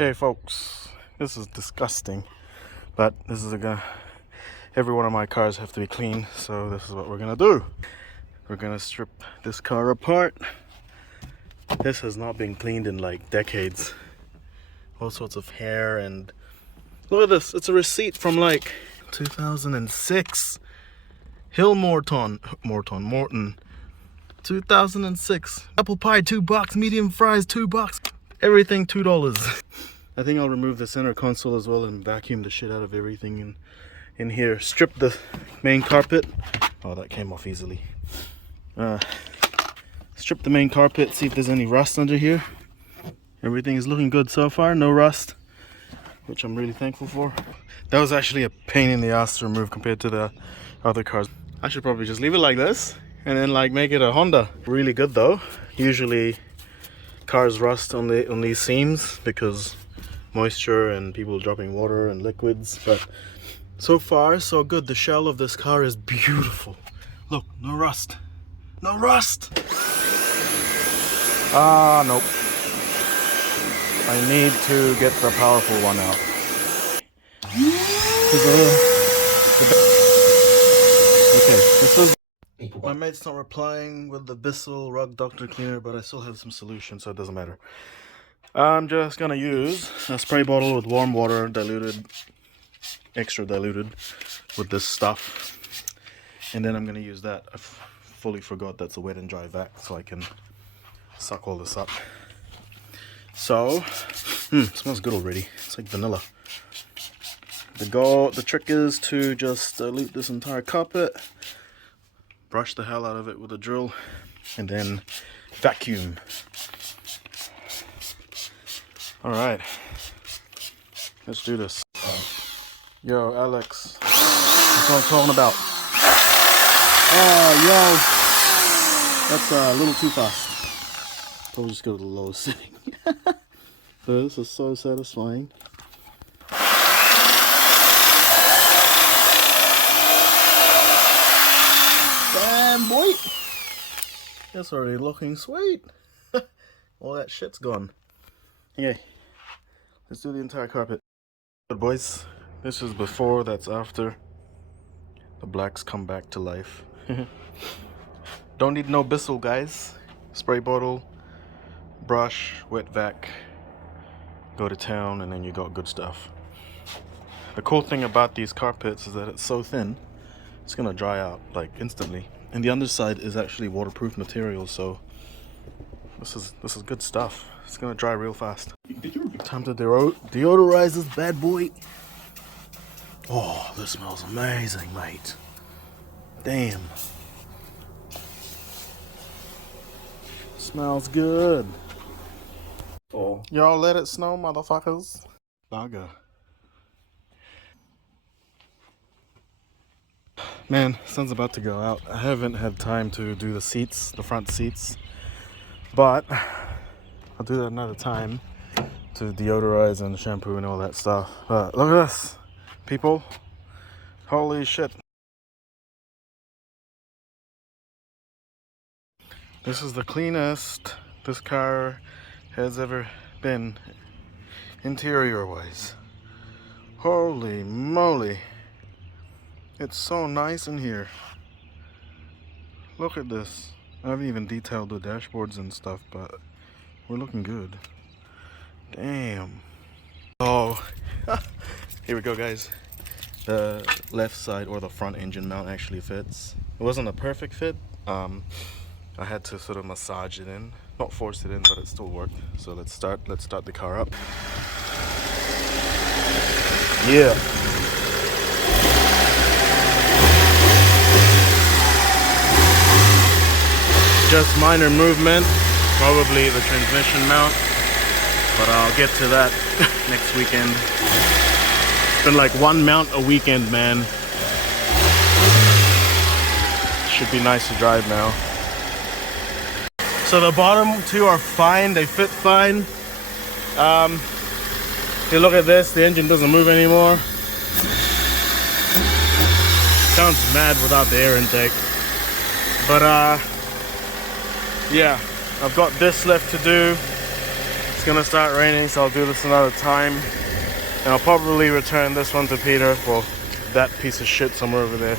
Okay, folks, this is disgusting, but this is every one of my cars have to be clean, so this is what we're gonna do. We're gonna strip this car apart. This has not been cleaned in like decades. All sorts of hair, and look at this. It's a receipt from like 2006. Morton 2006. Apple pie $2, medium fries $2, everything $2. I think I'll remove the center console as well and vacuum the shit out of everything in here. Strip the main carpet. Oh, that came off easily. Strip the main carpet, see if there's any rust under here. Everything is looking good so far, no rust, which I'm really thankful for. That was actually a pain in the ass to remove compared to the other cars. I should probably just leave it like this and then like make it a Honda. Really good though. Usually cars rust on these seams because moisture and people dropping water and liquids, but so far so good. The shell of this car is beautiful. Look, no rust. No rust! Nope. I need to get the powerful one out. Okay, this is... My mate's not replying with the Bissell Rug Doctor Cleaner, but I still have some solution, so it doesn't matter. I'm just gonna use a spray bottle with warm water, diluted, extra diluted, with this stuff. And then I'm gonna use that. I fully forgot that's a wet and dry vac, so I can suck all this up. So, it smells good already. It's like vanilla. The trick is to just dilute this entire carpet, brush the hell out of it with a drill, and then vacuum. Alright, let's do this. Yo, Alex, that's what I'm talking about. Oh, yo, that's a little too fast. Probably just go to the lowest setting. This is so satisfying. Damn, boy, that's already looking sweet. All that shit's gone. Okay, let's do the entire carpet. Good boys, this is before, that's after. The blacks come back to life. Don't need no Bissell, guys. Spray bottle, brush, wet vac, go to town, and then you got good stuff. The cool thing about these carpets is that it's so thin, it's gonna dry out like instantly. And the underside is actually waterproof material, so this is good stuff. It's gonna dry real fast. Time to deodorize this bad boy. Oh, this smells amazing, mate. Damn. Smells good. Oh. Y'all let it snow, motherfuckers. Bugger. Man, sun's about to go out. I haven't had time to do the seats, the front seats, but I'll do that another time to deodorize and shampoo and all that stuff. But look at this, people. Holy shit. This is the cleanest this car has ever been, interior-wise. Holy moly. It's so nice in here. Look at this. I haven't even detailed the dashboards and stuff, but we're looking good. Damn. Oh, here we go, guys. The left side, or the front engine mount, actually fits. It wasn't a perfect fit. I had to sort of massage it in, not force it in, but it still worked. So let's start the car up. Yeah. Just minor movement, probably the transmission mount, but I'll get to that next weekend. It's been like one mount a weekend, man. Should be nice to drive now. So the bottom two are fine, they fit fine. If you look at this, the engine doesn't move anymore. Sounds mad without the air intake. But yeah, I've got this left to do. It's gonna start raining, so I'll do this another time. And I'll probably return this one to Peter, well, that piece of shit somewhere over there.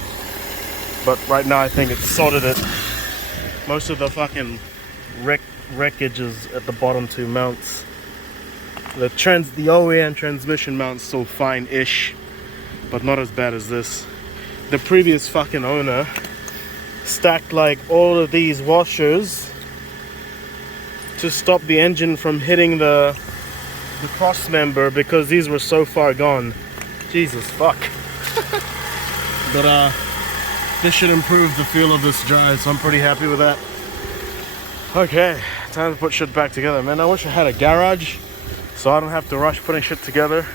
But right now I think it's sorted it. Most of the fucking wreckage is at the bottom two mounts. The OEM transmission mount's still fine-ish, but not as bad as this. The previous fucking owner stacked like all of these washers to stop the engine from hitting the cross member because these were so far gone. Jesus fuck. But this should improve the feel of this drive, so I'm pretty happy with that. Okay, time to put shit back together, man. I wish I had a garage so I don't have to rush putting shit together.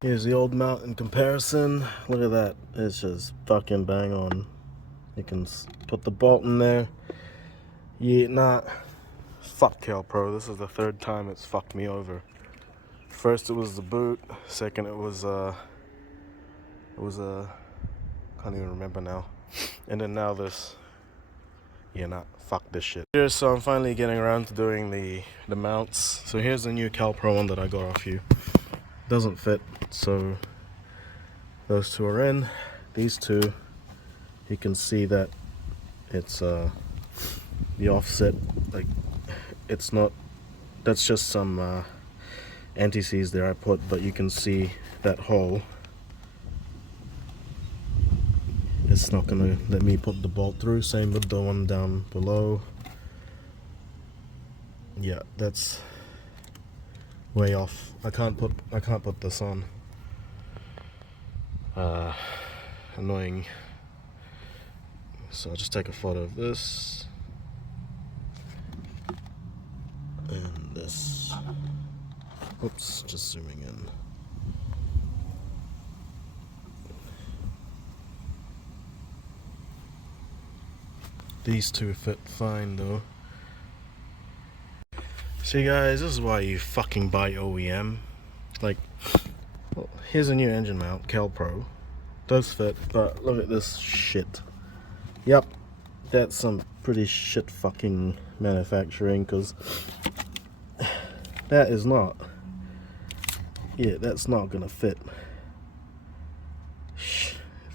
Here's the old mount in comparison. Look at that. It's just fucking bang on. You can put the bolt in there. Yeah, nah. Fuck Kelpro. This is the third time it's fucked me over. First it was the boot. Second it was can't even remember now. And then now this. Yeah, nah. Fuck this shit. Here, so I'm finally getting around to doing the mounts. So here's the new Kelpro one that I got off you. Doesn't fit, so those two are in. These two, you can see that it's the offset, like it's not, that's just some anti-seize there I put, but you can see that hole. It's not gonna let me put the bolt through. Same with the one down below. Yeah, that's way off. I can't put this on. Annoying. So I'll just take a photo of this and this. Oops, just zooming in. These two fit fine though. See guys, this is why you fucking buy OEM. Like, well, here's a new engine mount, Kelpro. Does fit, but look at this shit. Yep, that's some pretty shit fucking manufacturing, because that is not. Yeah, that's not gonna fit.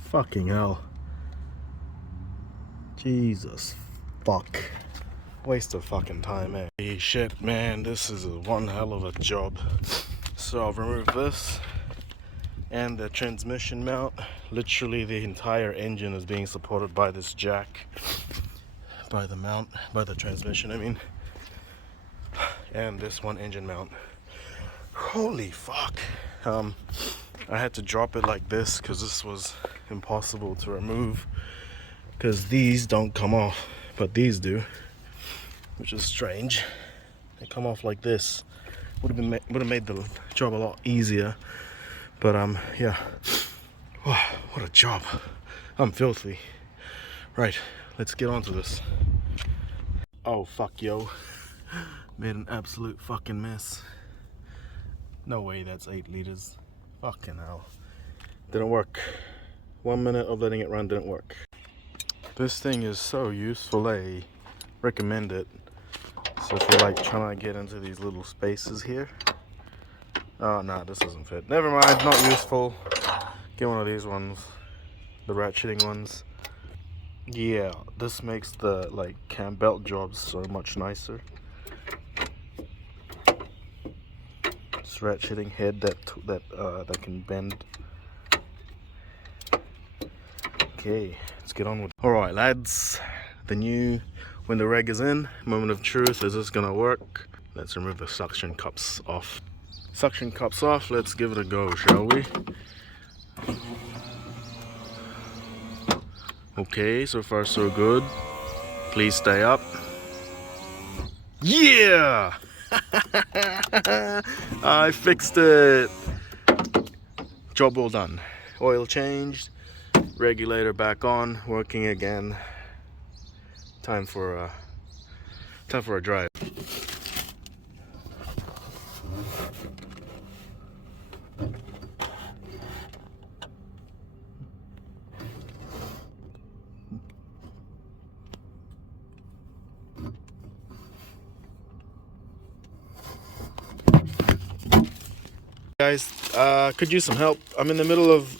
Fucking hell. Jesus fuck. Waste of fucking time, eh? Hey, shit, man, this is one hell of a job. So I'll remove this and the transmission mount. Literally the entire engine is being supported by this jack. By the mount, by the transmission, I mean. And this one engine mount. Holy fuck. I had to drop it like this because this was impossible to remove. Because these don't come off, but these do. Which is strange. They come off like this. Would have made the job a lot easier, but yeah. Oh, what a job. I'm filthy. Right, let's get on to this. Oh fuck, yo. Made an absolute fucking mess. No way that's 8 liters. Fucking hell. Didn't work. 1 minute of letting it run didn't work. This thing is so useful, I recommend it. So if you're like trying to get into these little spaces here. Oh no, this doesn't fit. Never mind, not useful. Get one of these ones. The ratcheting ones. Yeah, this makes the like cam belt jobs so much nicer. This ratcheting head that can bend. Okay, let's get on with it. Alright lads, when the reg is in, moment of truth, is this gonna work? Let's remove the suction cups off. Suction cups off, let's give it a go, shall we? Okay, so far so good. Please stay up. Yeah! I fixed it! Job well done. Oil changed, regulator back on, working again. Time for a drive. Guys, could use some help. I'm in the middle of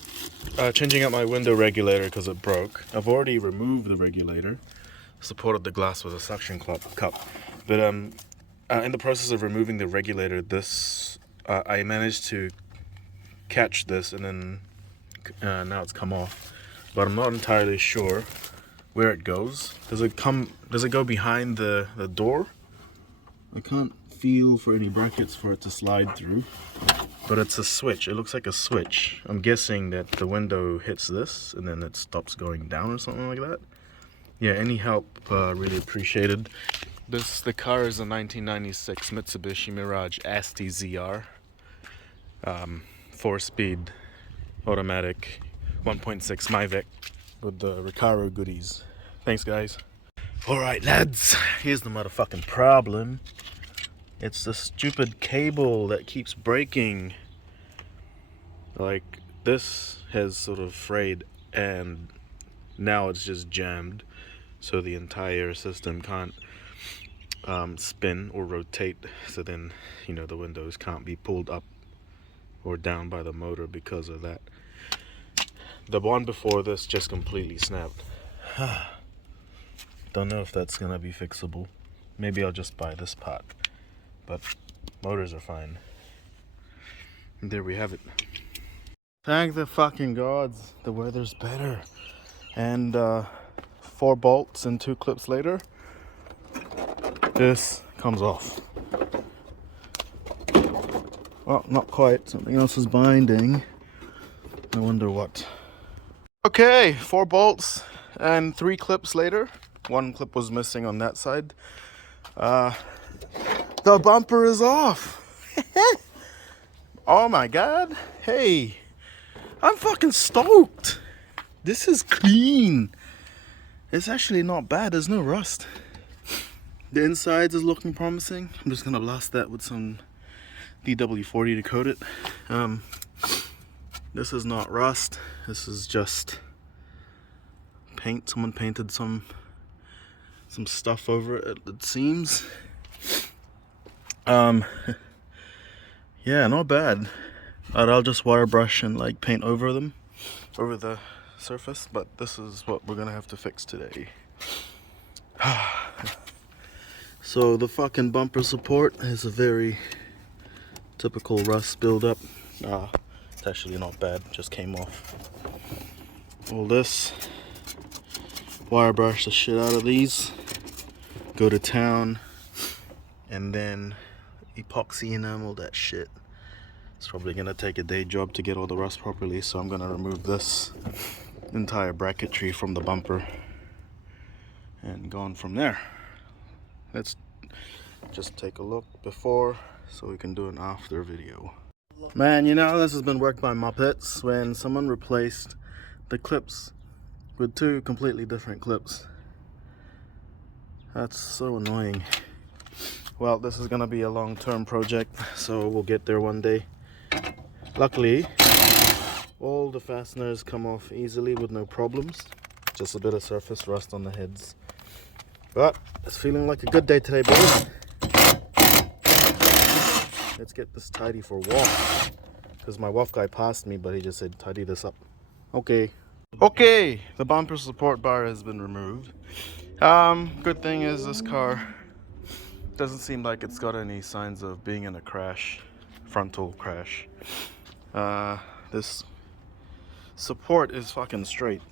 changing out my window regulator because it broke. I've already removed the regulator, supported the glass with a suction cup. But in the process of removing the regulator, I managed to catch this, and then now it's come off. But I'm not entirely sure where it goes. Does it go behind the door? I can't feel for any brackets for it to slide through. But it's a switch. It looks like a switch. I'm guessing that the window hits this and then it stops going down or something like that. Yeah, any help really appreciated. The car is a 1996 Mitsubishi Mirage Asti ZR. 4-speed automatic 1.6 MyVic with the Recaro goodies. Thanks, guys. Alright, lads. Here's the motherfucking problem. It's the stupid cable that keeps breaking. Like, this has sort of frayed and now it's just jammed, so the entire system can't spin or rotate, so then, you know, the windows can't be pulled up or down by the motor because of that. The one before this just completely snapped. Don't know if that's gonna be fixable. Maybe I'll just buy this part, but motors are fine. And there we have it. Thank the fucking gods, the weather's better. And 4 bolts and 2 clips later, this comes off. Well, not quite. Something else is binding. I wonder what. Okay, 4 bolts and 3 clips later. 1 clip was missing on that side. The bumper is off. Oh my god. Hey, I'm fucking stoked. This is clean. It's actually not bad. There's no rust. The insides is looking promising. I'm just gonna blast that with some DW40 to coat it. This is not rust. This is just paint. Someone painted some stuff over it, it seems. Yeah, not bad. I'll just wire brush and like paint over the surface, but this is what we're gonna have to fix today. So the fucking bumper support is a very typical rust buildup. It's actually not bad, just came off. All this, wire brush the shit out of these, go to town, and then epoxy enamel that shit. It's probably gonna take a day job to get all the rust properly, so I'm gonna remove this entire bracketry from the bumper and go on from there. Let's just take a look before so we can do an after video. Man, you know, this has been worked by Muppets when someone replaced the clips with 2 completely different clips. That's so annoying. Well, this is gonna be a long-term project, so we'll get there one day. Luckily, all the fasteners come off easily with no problems. Just a bit of surface rust on the heads. But it's feeling like a good day today, boys. Let's get this tidy for WAF. Because my WAF guy passed me, but he just said, tidy this up. Okay. Okay, the bumper support bar has been removed. Good thing is this car doesn't seem like it's got any signs of being in a crash, frontal crash. This support is fucking straight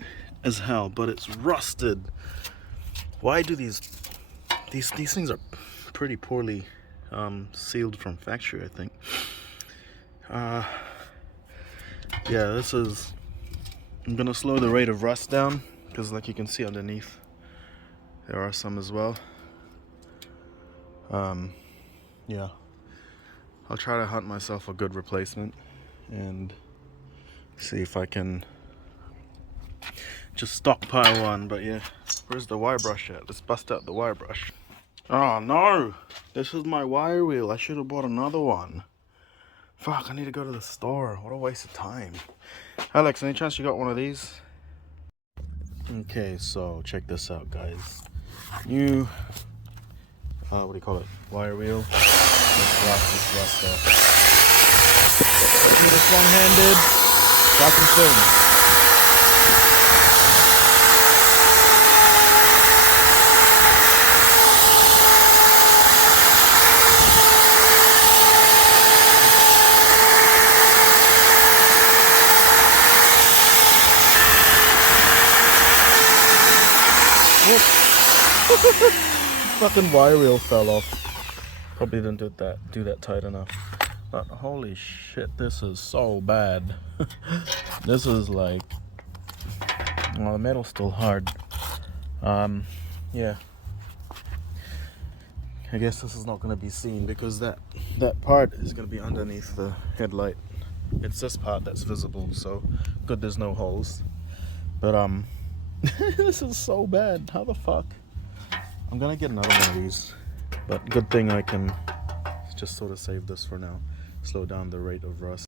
as hell, but it's rusted. Why do these things are pretty poorly sealed from factory, I think. Yeah, this is, I'm gonna slow the rate of rust down because like you can see underneath there are some as well. Yeah, I'll try to hunt myself a good replacement and see if I can just stockpile one. But yeah, where's the wire brush at? Let's bust out the wire brush. Oh no, this is my wire wheel. I should have bought another one. Fuck, I need to go to the store. What a waste of time. Alex, any chance you got one of these? Okay, so check this out, guys. New what do you call it? Wire wheel. Let's blast this rust off. do this one-handed so I can film. Fucking wire wheel fell off. Probably didn't do that tight enough. But holy shit, this is so bad. This is like, well, the metal's still hard. Yeah. I guess this is not going to be seen because that part is going to be underneath the headlight. It's this part that's visible, so good there's no holes. But this is so bad. How the fuck? I'm gonna get another one of these, but good thing I can just sort of save this for now. Slow down the rate of rust.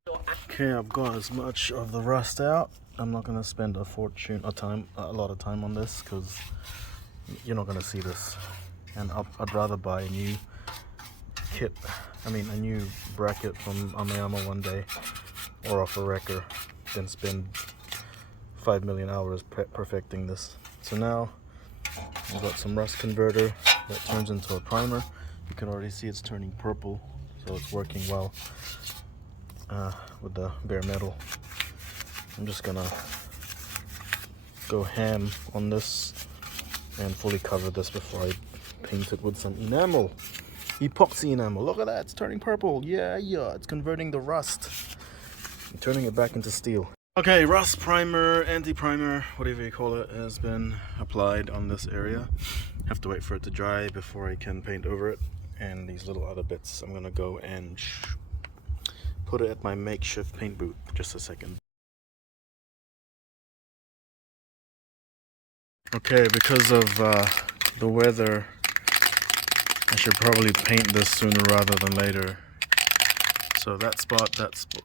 Okay, I've got as much of the rust out. I'm not gonna spend a lot of time on this because you're not gonna see this. And I'd rather buy a new a new bracket from Amayama one day or off a wrecker than spend 5 million hours perfecting this. So now I've got some rust converter that turns into a primer. You can already see it's turning purple, so it's working well with the bare metal. I'm just gonna go ham on this and fully cover this before I paint it with some enamel. Epoxy enamel. Look at that, it's turning purple. Yeah, it's converting the rust and turning it back into steel. Okay, rust primer, anti-primer, whatever you call it, has been applied on this area. Have to wait for it to dry before I can paint over it. And these little other bits, I'm gonna go and put it at my makeshift paint booth. Just a second. Okay, because of the weather, I should probably paint this sooner rather than later. So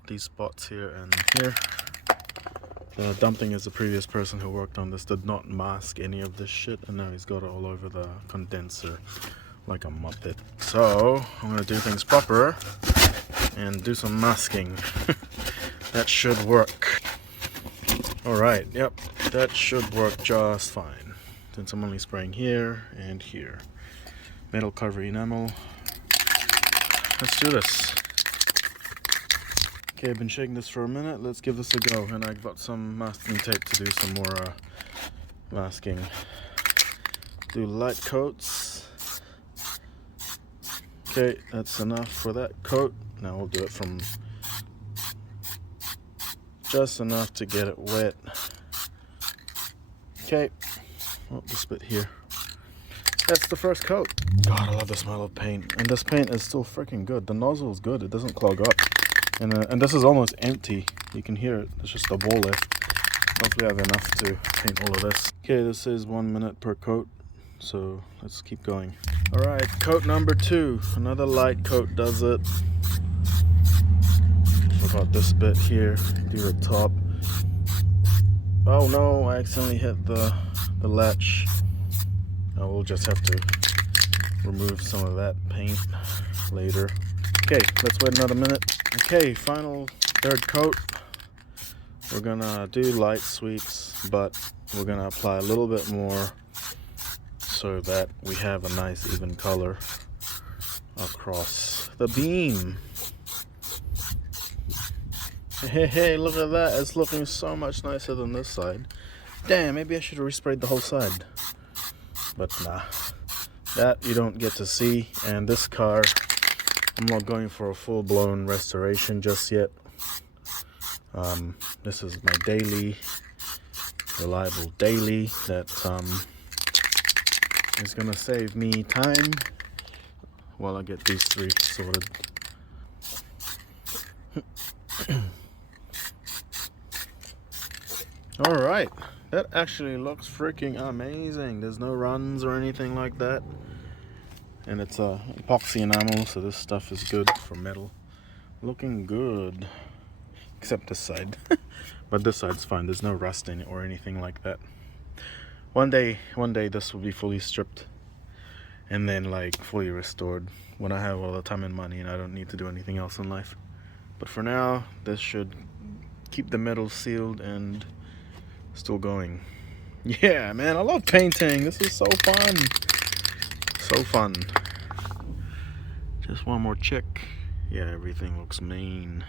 these spots here and here. The dumping is the previous person who worked on this did not mask any of this shit, and now he's got it all over the condenser like a muppet. So I'm gonna do things proper and do some masking. That should work. Alright, yep, that should work just fine. Since I'm only spraying here and here. Metal cover enamel. Let's do this. Okay, I've been shaking this for a minute. Let's give this a go. And I've got some masking tape to do some more masking. Do light coats. Okay, that's enough for that coat. Now we'll do it from just enough to get it wet. Okay, oh, this bit here. That's the first coat. God, I love the smell of paint. And this paint is still freaking good. The nozzle is good. It doesn't clog up. And this is almost empty. You can hear it. There's just a bowl left. Hopefully I have enough to paint all of this. Okay, this is 1 minute per coat. So let's keep going. Alright, coat number 2. Another light coat does it. Forgot this bit here. Do the top. Oh no, I accidentally hit the latch. I will just have to remove some of that paint later. Okay, let's wait another minute. Okay, final third coat. We're gonna do light sweeps, but we're gonna apply a little bit more so that we have a nice even color across the beam. Hey, look at that. It's looking so much nicer than this side. Damn, maybe I should have resprayed the whole side. But nah, that you don't get to see. And this car, I'm not going for a full-blown restoration just yet. This is my daily, reliable daily that is gonna save me time while I get these 3 sorted. Alright, that actually looks freaking amazing. There's no runs or anything like that. And it's epoxy enamel, so this stuff is good for metal. Looking good. Except this side. But this side's fine. There's no rust in it or anything like that. One day this will be fully stripped. And then like fully restored. When I have all the time and money and I don't need to do anything else in life. But for now, this should keep the metal sealed and still going. Yeah, man, I love painting. This is so fun. So fun. Just one more check. Yeah, everything looks mean.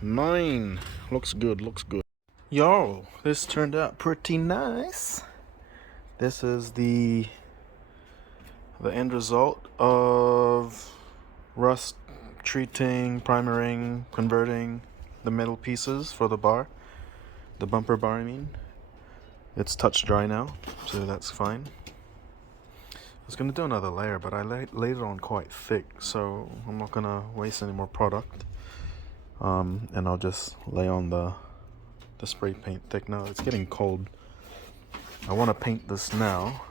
Looks good, looks good. Yo, this turned out pretty nice. This is the end result of rust treating, primering, converting the metal pieces for the bar. The bumper bar, I mean. It's touch dry now, so that's fine. I was gonna do another layer, but I laid it on quite thick, so I'm not gonna waste any more product. And I'll just lay on the spray paint thick now. It's getting cold. I want to paint this now,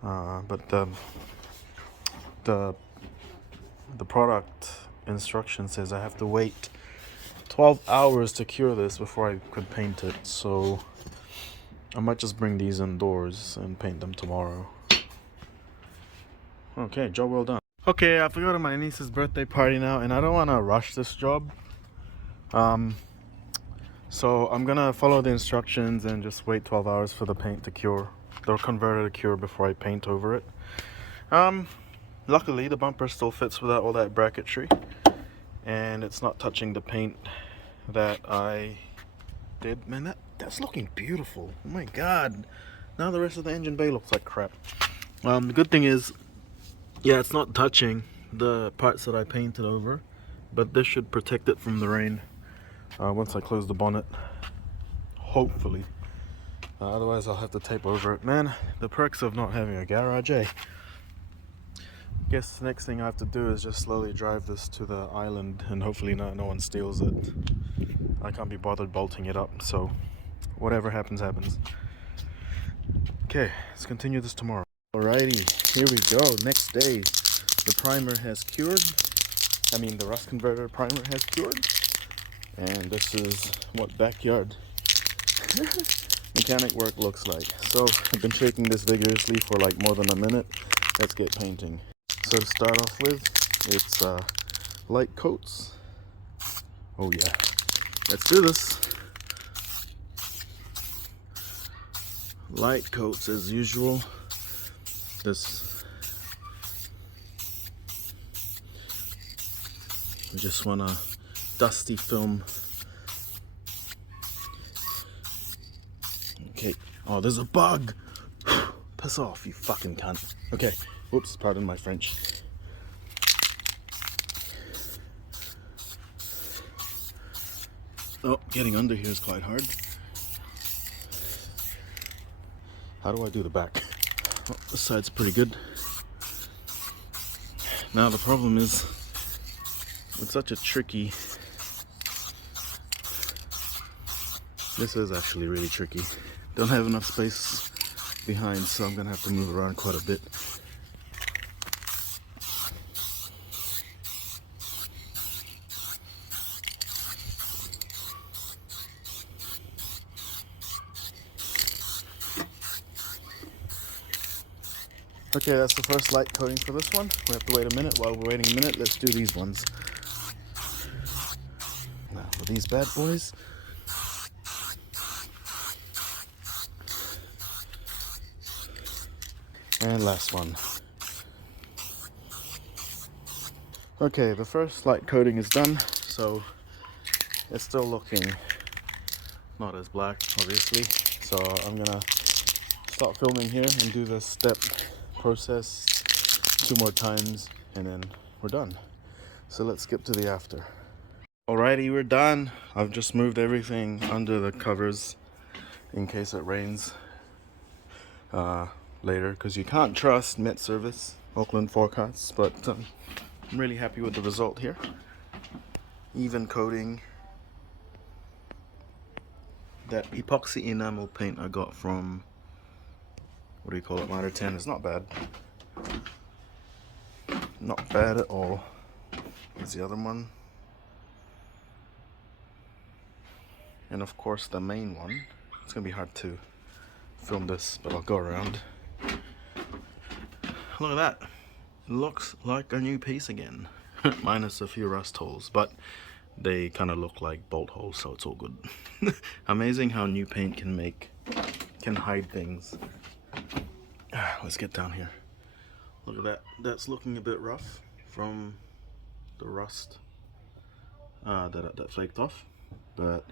but the product instruction says I have to wait 12 hours to cure this before I could paint it, so I might just bring these indoors and paint them tomorrow. Okay, job well done. Okay, I have to go to my niece's birthday party now, and I don't want to rush this job. So I'm gonna follow the instructions and just wait 12 hours for the paint to cure, the converter to cure before I paint over it. Luckily the bumper still fits without all that bracketry, and it's not touching the paint that I did. Man, that's looking beautiful. Oh my god. Now the rest of the engine bay looks like crap. The good thing is, yeah, it's not touching the parts that I painted over, but this should protect it from the rain once I close the bonnet, hopefully. Otherwise I'll have to tape over it. Man, the perks of not having a garage, eh? Guess the next thing I have to do is just slowly drive this to the island, and hopefully no one steals it. I can't be bothered bolting it up, so whatever happens, happens. Okay, let's continue this tomorrow. Alrighty, here we go. Next day, the primer has cured. I mean, the rust converter primer has cured. And this is what backyard mechanic work looks like. So I've been shaking this vigorously for like more than a minute. Let's get painting. So to start off with, it's light coats. Oh yeah, let's do this. Light coats as usual. This, we just want to dusty film. Okay. Oh, there's a bug. Piss off, you fucking cunt. Okay. Whoops, pardon my French. Oh, getting under here is quite hard. How do I do the back? Oh, this side's pretty good. Now the problem is, it's such a tricky... This is actually really tricky. Don't have enough space behind, so I'm gonna have to move around quite a bit. Okay, that's the first light coating for this one. We have to wait a minute. While we're waiting a minute, let's do these ones. Now for these bad boys. And last one. Okay, the first light coating is done, so it's still looking not as black, obviously. So I'm gonna stop filming here and do this step process 2 more times, and then we're done. So let's skip to the after. Alrighty, we're done. I've just moved everything under the covers in case it rains later, because you can't trust Met Service Auckland forecasts, but I'm really happy with the result here. Even coating. That epoxy enamel paint I got from, what do you call it, Minor 10 is not bad. Not bad at all. Here's the other one. And of course the main one. It's gonna be hard to film this, but I'll go around. Look at that. It looks like a new piece again. minus a few rust holes, but they kind of look like bolt holes, so it's all good. Amazing how new paint can hide things. Let's get down here. Look at that. That's looking a bit rough from the rust that flaked off, but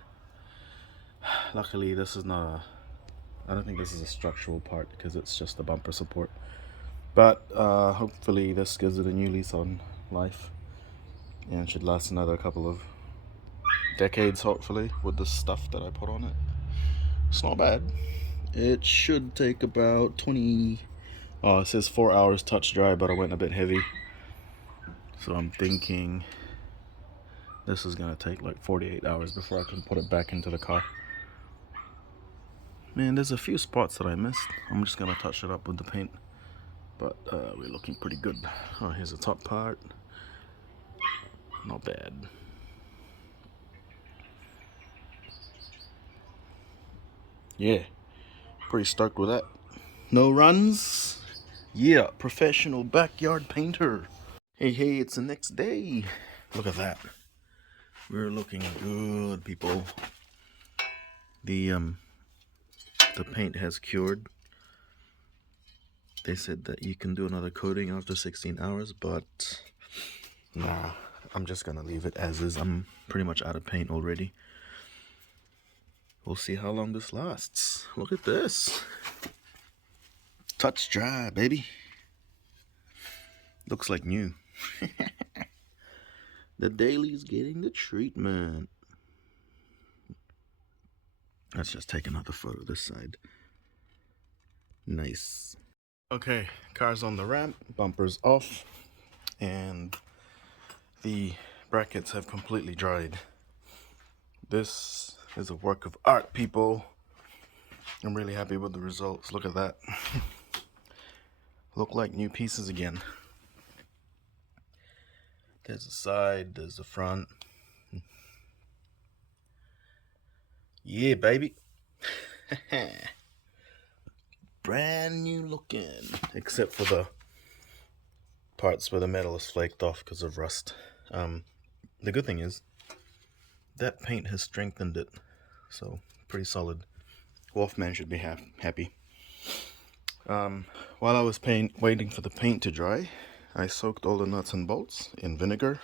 luckily this is not a, I don't think this is a structural part because it's just the bumper support. But hopefully this gives it a new lease on life and should last another couple of decades, hopefully, with the stuff that I put on it. It's not bad. It should take about 20, oh, it says 4 hours touch dry, but I went a bit heavy. So I'm thinking this is gonna take like 48 hours before I can put it back into the car. Man, there's a few spots that I missed. I'm just gonna touch it up with the paint. But we're looking pretty good. Oh, here's the top part. Not bad. Yeah, pretty stoked with that. No runs. Yeah, professional backyard painter. Hey, hey, it's the next day. Look at that. We're looking good, people. The paint has cured. They said that you can do another coating after 16 hours, but nah, I'm just gonna leave it as is. I'm pretty much out of paint already. We'll see how long this lasts. Look at this. Touch dry, baby. Looks like new. The daily's getting the treatment. Let's just take another photo this side. Nice. Okay, car's on the ramp, bumper's off, and the brackets have completely dried. This is a work of art, people. I'm really happy with the results. Look at that. Look like new pieces again. There's the side, there's the front. Yeah, baby. Brand new looking, except for the parts where the metal is flaked off because of rust. The good thing is that paint has strengthened it, so pretty solid. Wolfman should be happy. While I was waiting for the paint to dry, I soaked all the nuts and bolts in vinegar,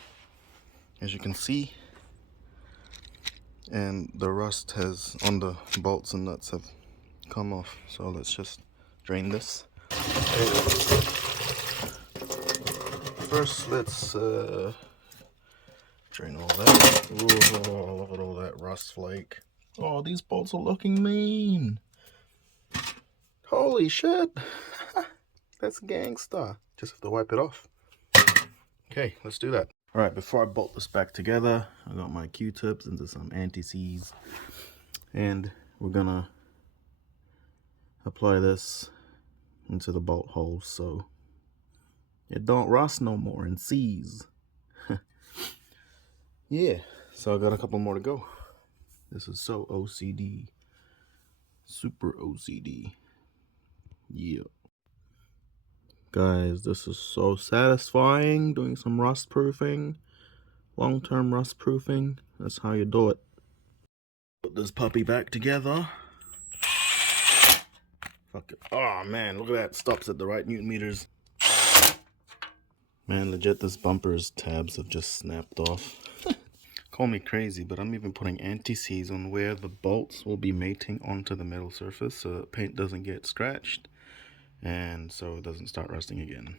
as you can see, and the rust has on the bolts and nuts have come off. So let's just drain this. First, let's drain all that. Ooh, look at all that rust flake. Oh, these bolts are looking mean. Holy shit. That's gangsta. Just have to wipe it off. Okay, let's do that. All right, before I bolt this back together, I got my Q-tips into some anti-seize, and we're gonna apply this into the bolt holes so it don't rust no more and seize. Yeah, so I got a couple more to go. This is so OCD, super OCD. Yeah. Guys, this is so satisfying, doing some rust proofing, long-term rust proofing. That's how you do it. Put this puppy back together. Fuck it. Oh man, look at that. Stops at the right Newton meters. Man, legit, this bumper's tabs have just snapped off. Call me crazy, but I'm even putting anti-seize on where the bolts will be mating onto the metal surface so the paint doesn't get scratched and so it doesn't start rusting again.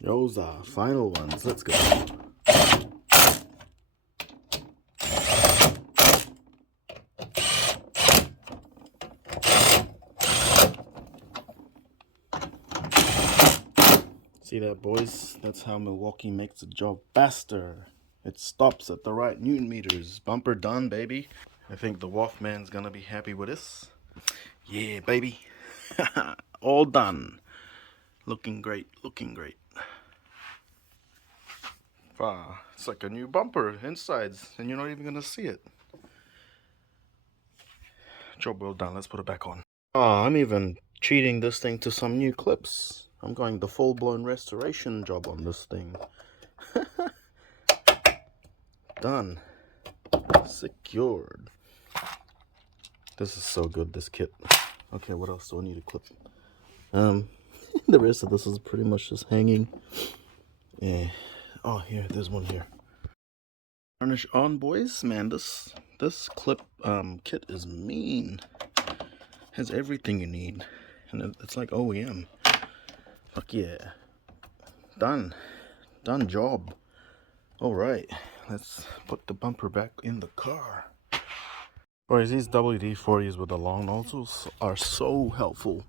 Those are final ones. Let's go. See that, boys? That's how Milwaukee makes the job faster. It stops at the right Newton meters. Bumper done, baby. I think the Wolfman's gonna be happy with this. Yeah, baby. All done. Looking great, looking great. Ah, it's like a new bumper insides, and you're not even gonna see it. Job well done. Let's put it back on. Ah, I'm even treating this thing to some new clips. I'm going the full-blown restoration job on this thing. done. Secured. This is so good, this kit. Okay, what else do I need to clip? The rest of this is pretty much just hanging. Yeah. Oh, here, there's one here. Varnish on, boys. Man, this clip kit is mean. Has everything you need, and it's like OEM. Fuck yeah. Done job. All right, let's put the bumper back in the car. Boys, these WD-40s with the long nozzles are so helpful,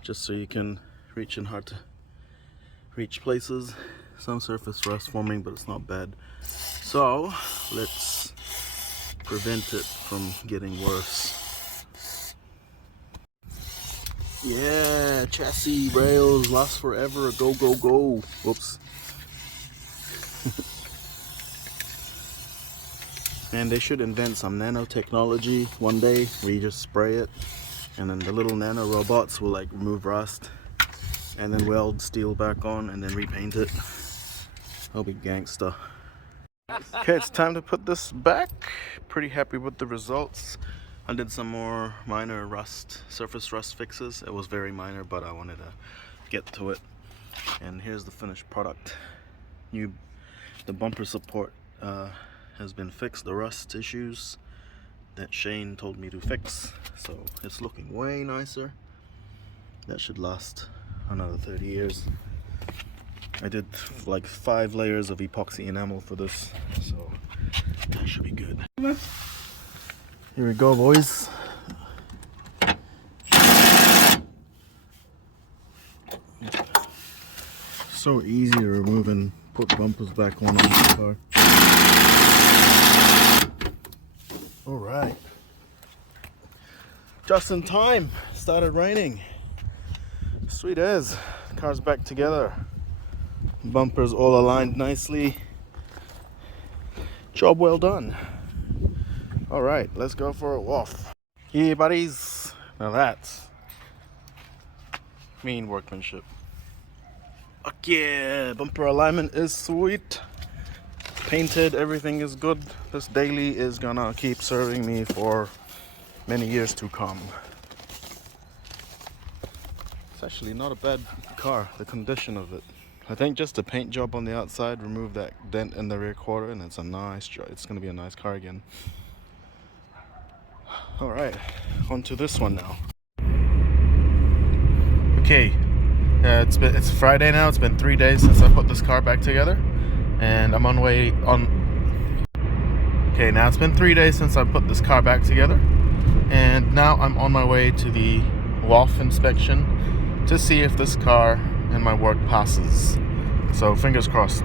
just so you can reach in hard to reach places. Some surface rust forming, but it's not bad. So let's prevent it from getting worse. Yeah, chassis rails last forever. Go, go, go. Whoops. And they should invent some nanotechnology one day where you just spray it, and then the little nano robots will like remove rust and then weld steel back on and then repaint it. That'll be gangsta. Okay, it's time to put this back. Pretty happy with the results. I did some more minor surface rust fixes. It was very minor, but I wanted to get to it. And here's the finished product. The bumper support has been fixed, the rust issues that Shane told me to fix. So it's looking way nicer. That should last another 30 years. I did like 5 layers of epoxy enamel for this, so that should be good. Here we go, boys. So easy to remove and put bumpers back on the car. All right. Just in time. Started raining. Sweet as. Car's back together. Bumpers all aligned nicely. Job well done. All right, let's go for a walk. Yeah, buddies. Now that's mean workmanship. Fuck yeah, bumper alignment is sweet. Painted, everything is good. This daily is gonna keep serving me for many years to come. It's actually not a bad car, the condition of it. I think just the paint job on the outside, remove that dent in the rear quarter, and it's a nice job. It's gonna be a nice car again. All right, on to this one now. Okay, it's Friday now. It's been 3 days since I put this car back together, and I'm on way on. Okay, now it's been 3 days since I put this car back together, and now I'm on my way to the WAF inspection to see if this car and my work passes. So fingers crossed.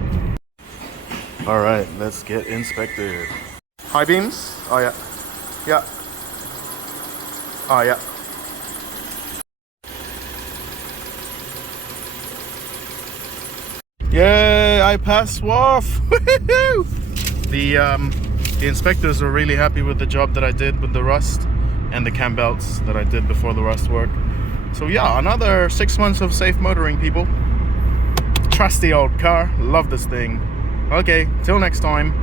All right, let's get inspected. High beams? Oh yeah, yeah. Oh yeah. Yay! I passed WAF. The inspectors were really happy with the job that I did with the rust and the cam belts that I did before the rust work. So yeah, another 6 months of safe motoring, people. Trusty old car. Love this thing. Okay, till next time.